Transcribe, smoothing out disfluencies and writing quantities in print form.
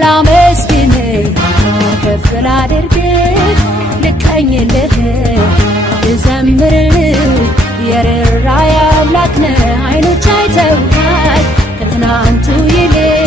ላመስግን ከፍ ላድርግ ልቀኝልህ ልዘምርልህ የርኅራኄ አምላክ ነህ አይኖች አይተውሃል ከትናንቱ ይልቅ